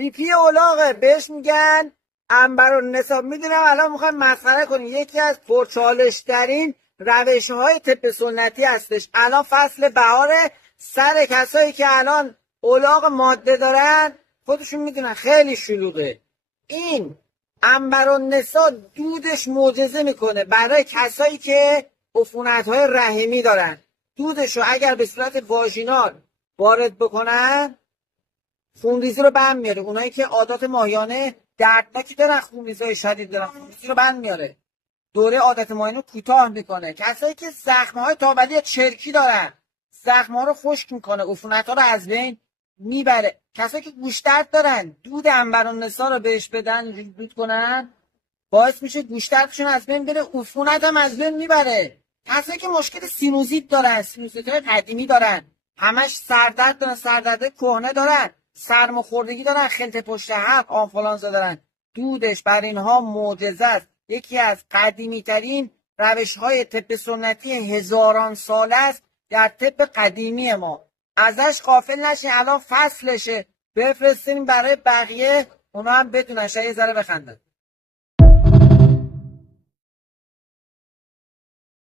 پیپی الاغه بهش میگن عنبرالنسا. میدونم الان میخوایم مسخره کنیم، یکی از پرچالشترین روش های طب سنتی هستش. الان فصل بهاره، سر کسایی که الان الاغ ماده دارن خودشون میدونن خیلی شلوغه. این عنبرالنسا دودش معجزه میکنه برای کسایی که عفونت‌های رحمی دارن. دودشو اگر به صورت واژینال وارد بکنن خونریزی رو بند میاره. اونایی که عادات ماهیانه دردناکی دارن، خونریزی‌های شدید دارن، خونریزی رو بند میاره. دوره عادت ماهیانه کوتاه میکنه. کسایی که زخم‌های تابعی چرکی دارن، زخم‌ها رو خشک میکنه، عفونت‌ها رو از بین میبره. کسایی که گوش‌درد دارن، دود عنبرالنسا رو بهش بدن، دود کنن، باعث میشه گوش‌دردشون از بین بره، عفونت هم از بین میبره. کسایی که مشکل سینوزیت دارن، سینوزیت‌های قدیمی دارن، همش سردرد دارن، سردرد کهنه دارن، سرماخوردگی دارن، خلط پشت حلق، آنفولانزا دارن، دودش بر اینها معجزه است. یکی از قدیمی ترین روش های طب سنتی هزاران ساله است در طب قدیمی ما. ازش غافل نشین، الان فصلشه، بفرستین برای بقیه اونا هم بدونن، شاید یه ذره بخندن.